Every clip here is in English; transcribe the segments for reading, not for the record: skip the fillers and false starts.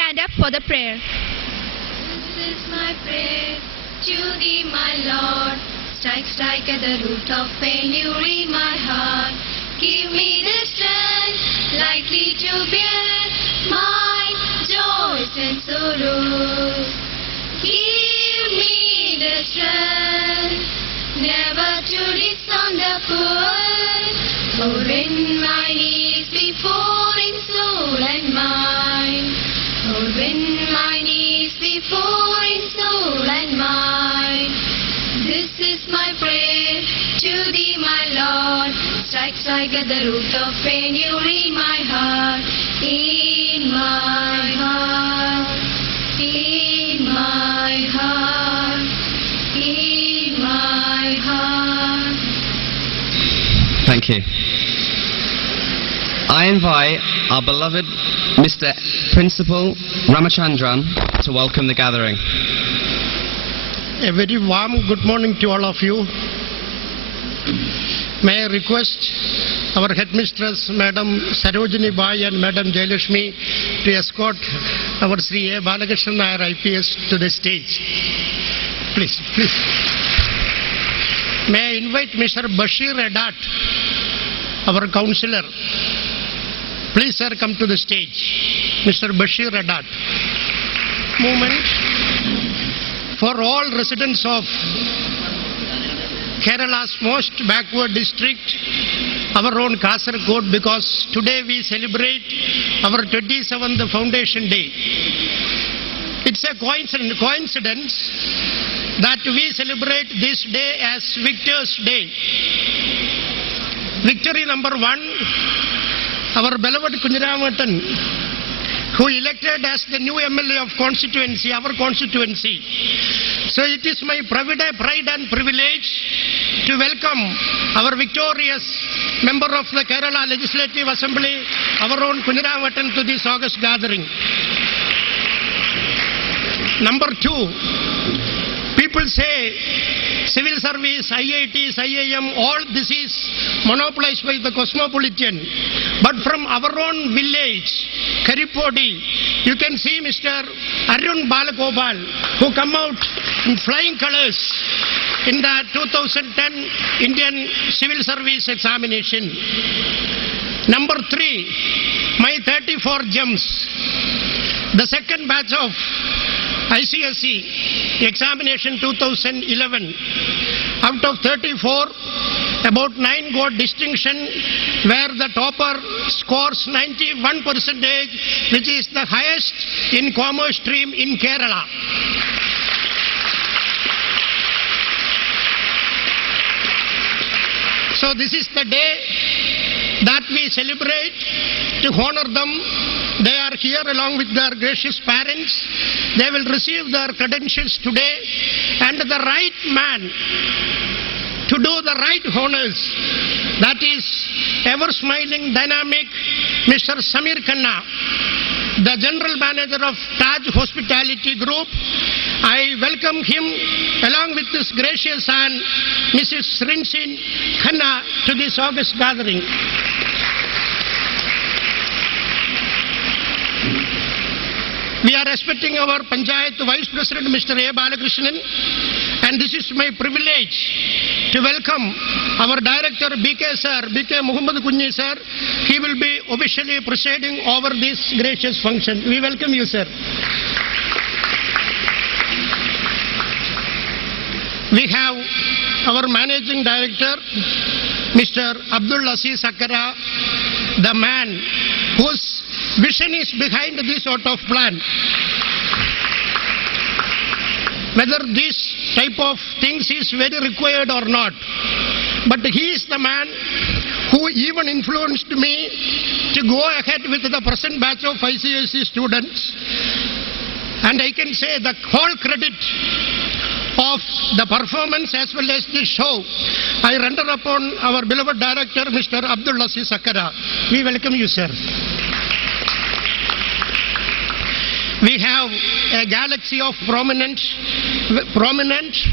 stand up for the prayer. This is my prayer to thee, my Lord. Strike, strike at the root of failure in my heart. Give me the strength lightly to bear my joys and sorrows. Give me the strength never to disown the poor, for in my knees before in soul and mind, for in my knees before in soul and mind. This is my prayer to thee, my Lord. Strike, strike at the root of failure in my heart, in my heart, in my heart, in my heart. Thank you. I invite our beloved Mr. Principal Ramachandran to welcome the gathering. A very warm good morning to all of you. May I request our headmistress, Madam Sarojini Bai and Madam Jayalakshmi, to escort our Sri A. Balakrishnan Nair IPS to the stage. Please, please. May I invite Mr. Bashir Adat, our councillor. Please, sir, come to the stage. Mr. Bashir Adat. Movement. For all residents of Kerala's most backward district, our own Kasaragod, because today we celebrate our 27th Foundation Day. It's a coincidence that we celebrate this day as Victor's Day. Victory number one, our beloved Kunjiramatan, who elected as the new MLA of constituency, our constituency. So it is my pride and privilege to welcome our victorious member of the Kerala Legislative Assembly, our own Kunjiramatan, to this August gathering. Number two, people say civil service, IITs, IIM, all this is monopolized by the cosmopolitan. But from our own village, Karipodi, you can see Mr. Arun Balagopal, who come out in flying colors in the 2010 Indian Civil Service examination. Number three, my 34 gems. The second batch of ICSE examination 2011. Out of 34, about 9 got distinction, where the topper scores 91%, which is the highest in commerce stream in Kerala. So this is the day that we celebrate to honor them. They are here along with their gracious parents. They will receive their credentials today, and the right man to do the right honors, that is ever smiling, dynamic Mr. Samir Khanna, the General Manager of Taj Hospitality Group. I welcome him along with his gracious aunt, Mrs. Rinsin Khanna, to this August gathering. We are respecting our Panchayat Vice President, Mr. A. Balakrishnan, and this is my privilege to welcome our Director, BK Sir, BK Muhammad Kunji Sir. He will be officially presiding over this gracious function. We welcome you, sir. We have our Managing Director, Mr. Abdul Aziz Akara, the man whose vision is behind this sort of plan. Whether this type of things is very required or not, but he is the man who even influenced me to go ahead with the present batch of ICSE students. And I can say the whole credit of the performance as well as the show I render upon our beloved director, Mr. Abdul Aziz Akara. We welcome you, sir. We have a galaxy of prominent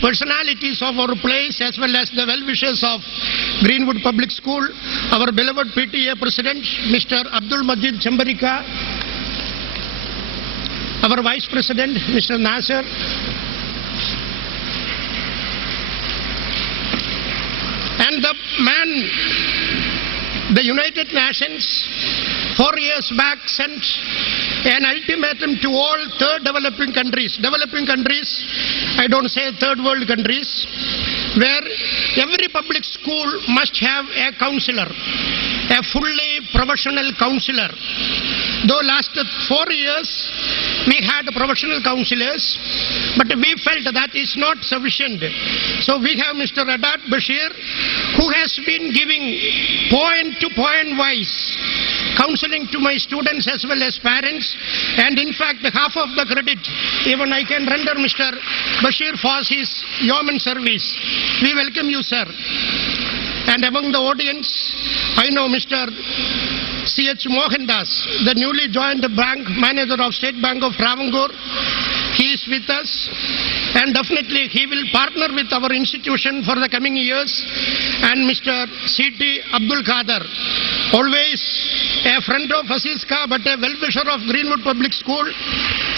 personalities of our place, as well as the well-wishers of Greenwood Public School, our beloved PTA President, Mr. Abdul Majid Chambarika, our Vice President, Mr. Nasser, and the man, the United Nations 4 years back sent an ultimatum to all third developing countries. Developing countries, I don't say third world countries, where every public school must have a counselor, a fully professional counselor. Though last 4 years we had professional counselors, but we felt that is not sufficient. So we have Mr. Adat Bashir, who has been giving point to point wise counseling to my students as well as parents, and in fact half of the credit even I can render Mr. Bashir for his yeoman service. We welcome you, sir. And among the audience, I know Mr. C.H. Mohandas, the newly joined bank manager of State Bank of Travancore. He is with us, and definitely he will partner with our institution for the coming years. And Mr. C.T. Abdul Qadir, always a friend of Asiska but a well-wisher of Greenwood Public School.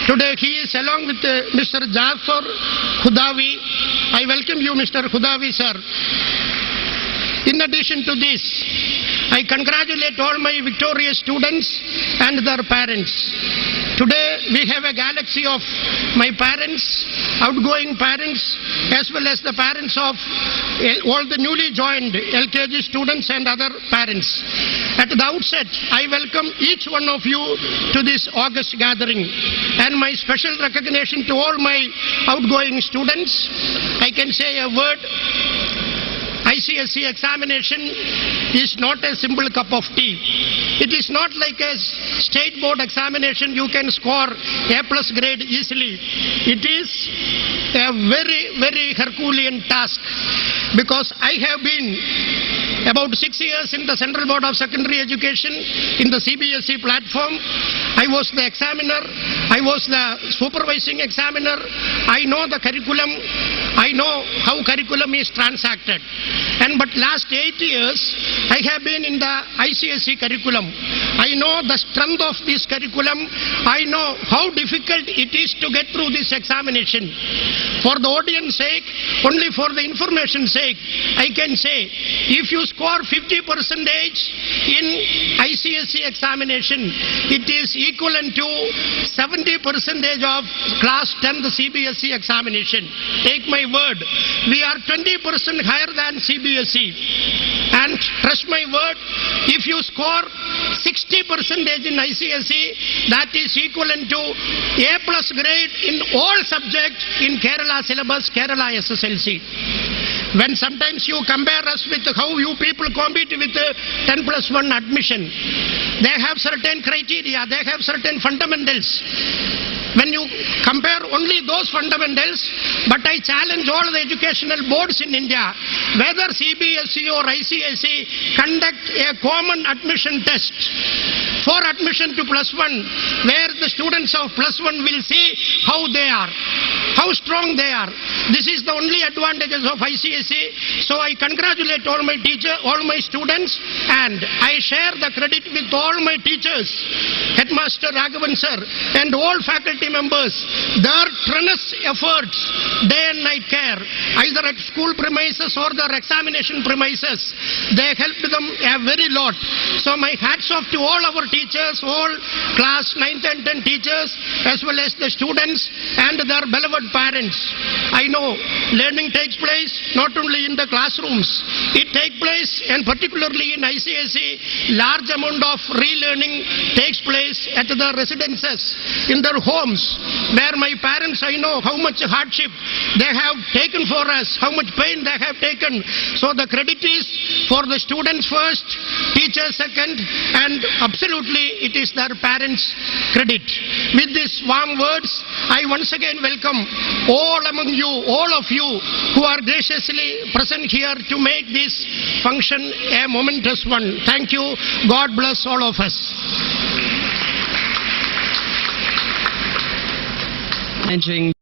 Today he is along with Mr. Jafar Khudavi. I welcome you, Mr. Khudavi, sir. In addition to this, I congratulate all my victorious students and their parents. Today we have a galaxy of my parents, outgoing parents, as well as the parents of all the newly joined LKG students and other parents. At the outset, I welcome each one of you to this August gathering, and my special recognition to all my outgoing students. I can say a word. ICSE examination is not a simple cup of tea. It is not like a state board examination you can score A+ grade easily. It is a very, very Herculean task, because I have been about 6 years in the Central Board of Secondary Education in the CBSE platform. I was the examiner. I was the supervising examiner. I know the curriculum. I know how curriculum is transacted. But last 8 years, I have been in the ICSE curriculum. I know the strength of this curriculum. I know how difficult it is to get through this examination. For the audience sake, only for the information sake, I can say, if you score 50% in ICSE examination, it is equivalent to 70% of class 10 CBSE examination. Take my word, we are 20% higher than CBSE. And trust my word, if you score 60% in ICSE, that is equivalent to A+ grade in all subjects in Kerala syllabus, Kerala SSLC. When sometimes you compare us with how you people compete with 10+1 admission, they have certain criteria, they have certain fundamentals. When you compare only those fundamentals, but I challenge all the educational boards in India, whether CBSE or ICSE, conduct a common admission test for admission to +1, where the students of +1 will see how they are, how strong they are. This is the only advantages of ICSE. So I congratulate all my teachers, all my students, and I share the credit with all my teachers, Headmaster Raghavan sir, and all faculty members. Their tremendous efforts, day and night care, either at school premises or their examination premises, they helped them a very lot. So my hats off to all our teachers, all class 9th and 10th teachers, as well as the students and their beloved parents. I know learning takes place not only in the classrooms, it takes place, and particularly in ICSE, large amount of relearning takes place at the residences, in their homes, where my parents, I know how much hardship they have taken for us, how much pain they have taken. So the credit is for the students first, teachers second, and absolutely it is their parents' credit. With these warm words, I once again welcome all among you, all of you who are graciously present here to make this function a momentous one. Thank you. God bless all of us. Managing